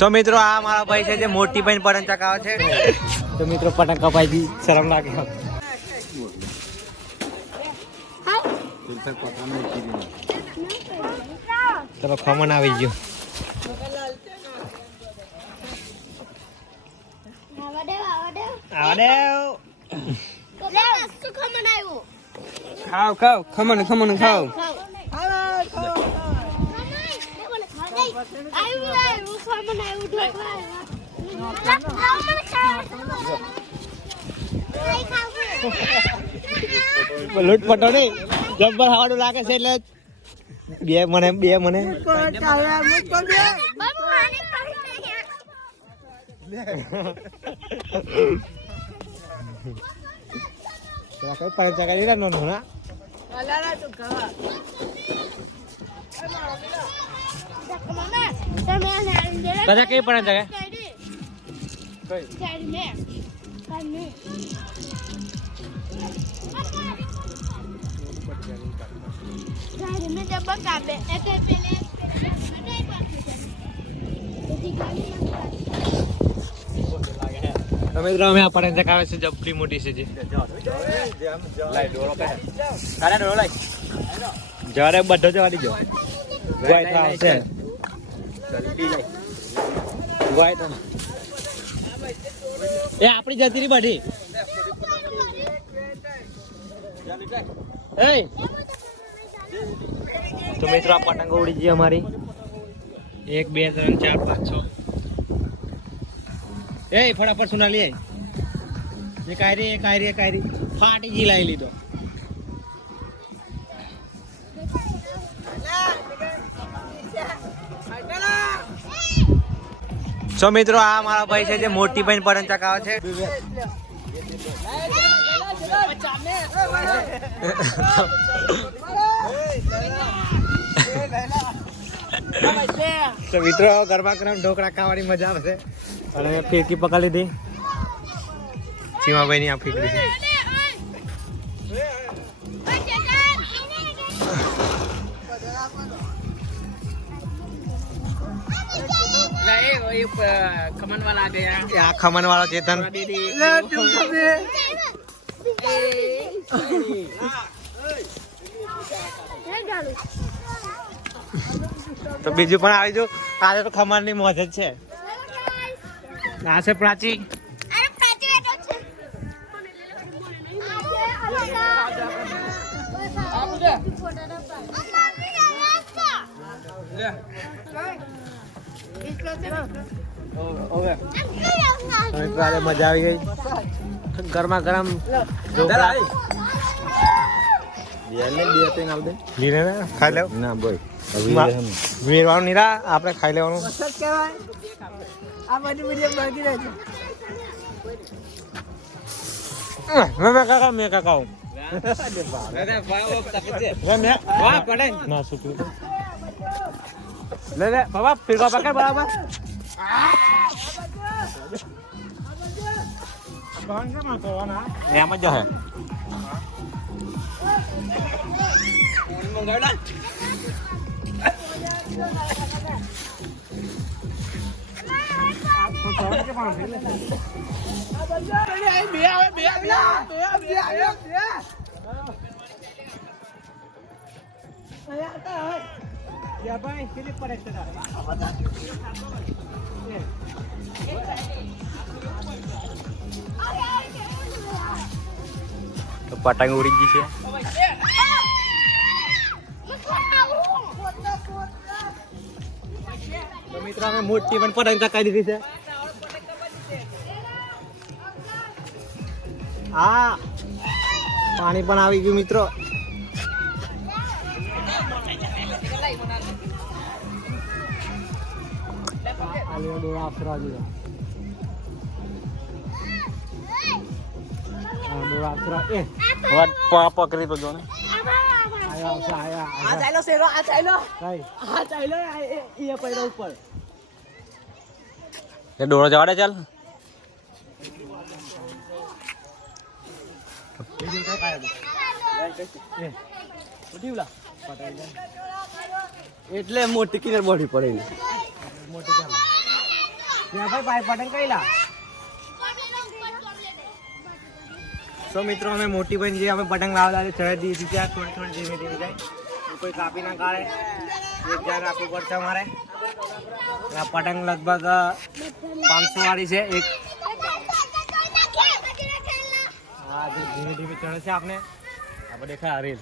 સો મિત્રો આ મારા ભાઈ છે જે મોટી બહેન પતંગ ચગાવે છે. તો મિત્રો પતંગ કપાઈ ગઈ, શરમ લાગે. ચલો ખમણ આવી ગયો. ખાવ ખાવ ખમણ ખમણ ખાવ. લૂટ પટો નહીં જબ્બર હાડું લાગે છે એટલે બે મને કઈ પતંગ ચગાવી નો ના કદા કઈ પતંગ ચગાવે મિત્રો અમે આ પતંગ ચગાવે છે જબરી મોટી છે જ્યારે બધો જવા દીજો એ આપણી જતી રહી બધી. તો મિત્રો આ પતંગો ઉડી ગઈ અમારી 1 2 3 4 5 6. એ ફટાફટ સુના લે એ કાયરી ફાટી જી લાવી લીધો. સો મિત્રો આ મારા ભાઈ છે જે મોટી બહેન પતંગ ચગાવે છે. તો મિત્રો ગરબા ગરમ ઢોકળા ખાવાની મજા આવશે. અને મેં ફીરકી પકડી લીધી ચીમાભાઈ ની આ ફીરકી છે. खमन वाला आ गया. આ ખમણ વાળો ચેતન તો બીજું પણ આવી જો. આજે તો ખમણ ની મોજ જ છે. આ છે પ્રાચી. મજા આવી ગઈ ગરમા ગરમ ખાઈ લેવું ના બોય વીરવાનું નીરા આપણે ખાઈ લેવાનું. મેં કાકા લે લે બાબા ફીરકા પકડ બરાબર. એમ જ હે ભાઈ કેટલી પડે છે તો પતંગ ઉડી ગઈ છે. તો મિત્રો અમે મોટી પણ પતંગ ચગાવી દીધી છે. હા પાણી પણ આવી ગયું મિત્રો. પકડી તો જો ને ડોળો જવાડે ચાલ. એટલે મોટી કિનાર બોડી પડે. ભાઈ પતંગ કઈ લા તો મિત્રો અમે મોટી બહેન જે અમે પતંગ લાવતા ચડાવી દીધી ત્યાં થોડી ધીમે ધીમે જાય કોઈ કાપી ના કાઢે એક ધ્યાન રાખવું પડશે અમારે આ પતંગ લગભગ 500 વાળી છે એક હા ધીમે ધીમે ચડે છે આપણે આપણે દેખાય રેલ